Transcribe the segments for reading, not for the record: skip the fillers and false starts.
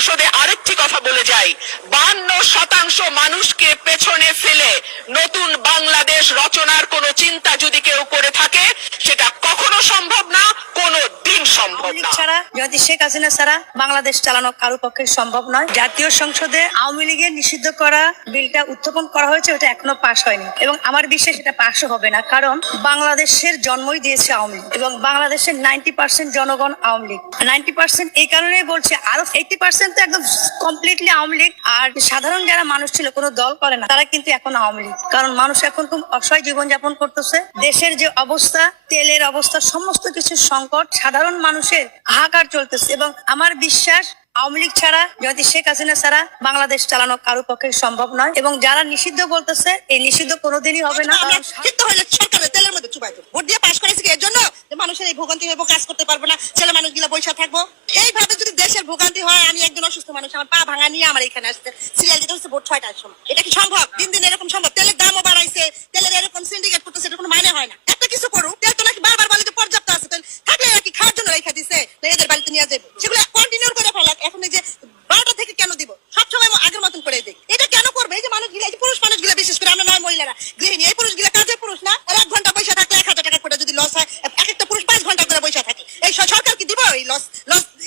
সংসদে আরেকটি কথা বলে যাই, 52% মানুষকে পেছনে ফেলে নতুন বাংলাদেশ রচনার কোনো চিন্তা যদি কেউ করে থাকে সেটা কখনো সম্ভব না, কোনো দিন সম্ভব না। ছাড়া যদি শেখ হাসিনা ছাড়া বাংলাদেশ চালানো কারো পক্ষে সম্ভব নয়। জাতীয় সংসদে আওয়ামী লীগের নিষিদ্ধ করা বিলটা উত্থাপন করা হয়েছে, ওটা এখনো পাশ হয়নি এবং আমার বিশ্বাস এটা পাশও হবে না, কারণ বাংলাদেশের জন্মই দিয়েছে আওয়ামী লীগ এবং বাংলাদেশের 90% জনগণ আওয়ামী লীগ। 90% এই কারণেই বলছে, আরো 80% তো একদম কমপ্লিটলি আওয়ামী লীগ। আর সাধারণ যারা মানুষ ছিল কোনো দল করে না, তারা কিন্তু এখন আওয়ামী লীগ, কারণ মানুষ এখন খুব অসহায় জীবনযাপন করতেছে। দেশের যে অবস্থা, তেলের অবস্থা, সমস্ত কিছু সংকট, সাধারণ মানুষের হাহাকার চলতেছে এবং আমার বিশ্বাস আওয়ামী লীগ ছাড়া যদি শেখ হাসিনা ছাড়া বাংলাদেশ চালানো কারো পক্ষে সম্ভব নয় এবং যারা নিষিদ্ধ বলতেছে এই নিষিদ্ধ কোনোদিনই হবে না। সরকারের তেলের মধ্যে চুবাই দেবো, ভোট দিয়ে পাশ করেছি এর জন্য যে মানুষের এই ভোগান্তি হইব, কাজ করতে পারবো না, ছেলে মানুষগুলো বৈশা থাকবো। এইভাবে যদি দেশের ভোগান্তি হয়, আমি একজন অসুস্থ মানুষ, আমার পা ভাঙা নিয়ে আমার এখানে আসতে সিরিয়াল দিতে হচ্ছে ভোট 6টার সময়। এটা কি সম্ভব? দিন দিন এরকম সম্ভব? তেলের দামও বাড়াইছে, তেলের এরকম সিন্ডিকেট করতেছে, এটা কোনো মানে হয় না। একটা কিছু করুক, তেল তো নাকি বারবার বলে যে পর্যাপ্ত আছে, তেল থাকলে নাকি খাওয়ার জন্য রেখে দিছে, এদের বাড়িতে নিয়ে যাবে, সেগুলো কন্টিনিউ করে ফেলাক। এখন এই যে 12টা থেকে কেন দিব, সবসময় আগের মতন করে দিই, এটা কেন করবে? এই যে মানুষগুলো, এই যে পুরুষ মানুষগুলো, বিশেষ করে আমরা নয় মহিলারা গৃহিণী, এই পুরুষগুলো কাজের পুরুষ না, আর 1 ঘন্টা পয়সা থাকলে 1000 টাকা করে যদি লস হয়, এক একটা পুরুষ 5 ঘন্টা করে পয়সা থাকে, এই সরকার কি দিব? এই লস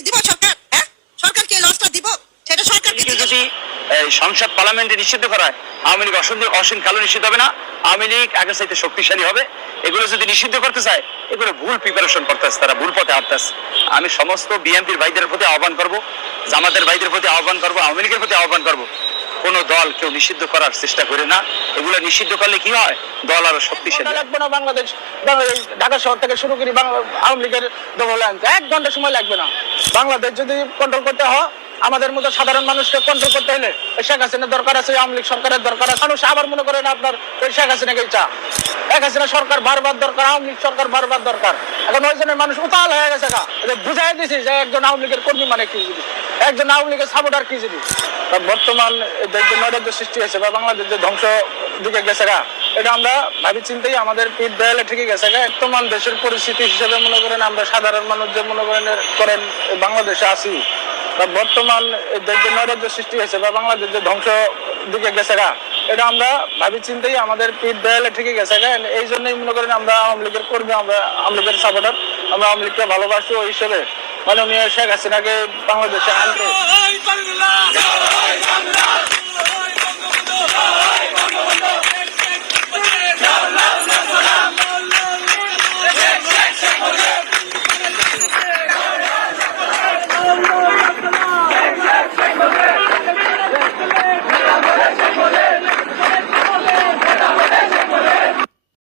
দিব সরকার? হ্যাঁ, সরকার কি এই লসটা দিব? সেটা সরকারকে যদি সংসদ পার্লামেন্টে নিষিদ্ধ করায়, আওয়ামী লীগ অসীম কালো নিষিদ্ধ হবে না, আওয়ামী লীগ আগের চাইতে শক্তিশালী হবে। এগুলো যদি নিষিদ্ধ করতে চায়, এগুলো ভুল প্রিপারেশন করতেছে, তারা ভুল পথে হাঁটতেছে। আমি সমস্ত বিএনপির ভাইদের প্রতি আহ্বান করবো, জামাতের ভাইদের প্রতি আহ্বান করবো, আওয়ামী লীগের প্রতি আহ্বান করবো, কোন দল কেউ নিষিদ্ধ করার চেষ্টা করে না। এগুলো নিষিদ্ধ করলে কি হয়, দল আরো শক্তিশালী লাগবে না। বাংলাদেশ ঢাকা শহর থেকে শুরু করি আওয়ামী লীগের দখল আনতে 1 ঘন্টা সময় লাগবে না। বাংলাদেশ যদি কন্ট্রোল করতে হয়, আমাদের মতো সাধারণ মানুষকে কন্ট্রোল করতে হলে শেখ হাসিনার দরকার আছে, আওয়ামী লীগ সরকারের দরকার আছে। মানুষ আবার মনে করেন আপনার শেখ হাসিনাকে চা, শেখ হাসিনা সরকার বারবার দরকার, আওয়ামী লীগ সরকার বারবার দরকার। এখন ওই জন্য মানুষ উতাল হয়ে গেছে, বুঝাই দিছি যে একজন আওয়ামী লীগের কর্মী মানে কি জিনিস, একজন আওয়ামী লীগের সাপোর্টার কি জিনিস। বর্তমান যে নৈরাজ্য সৃষ্টি হয়েছে বা বাংলাদেশ যে ধ্বংস দিকে গেছে গা, এটা আমরা ভাবি চিন্তেই আমাদের পিঠ দেয়ালে ঠিকই গেছে গা। বর্তমান দেশের পরিস্থিতি হিসেবে মনে করেন আমরা সাধারণ মানুষ যে মনে করেন বাংলাদেশে আছি, বর্তমান যে নৈরাজ্য সৃষ্টি হয়েছে বা বাংলাদেশ যে ধ্বংস দিকে গেছে গা, এটা আমরা ভাবি চিন্তেই আমাদের পিঠ দেয়ালে ঠিকই গেছে গা। এই জন্যই মনে করেন আমরা আওয়ামী লীগের কর্মী, আমরা আওয়ামী লীগের সাপোর্টার, আমরা আওয়ামী লীগকে ভালোবাসি। ওই হিসেবে মাননীয় শেখ হাসিনাকে বাংলাদেশে আনতে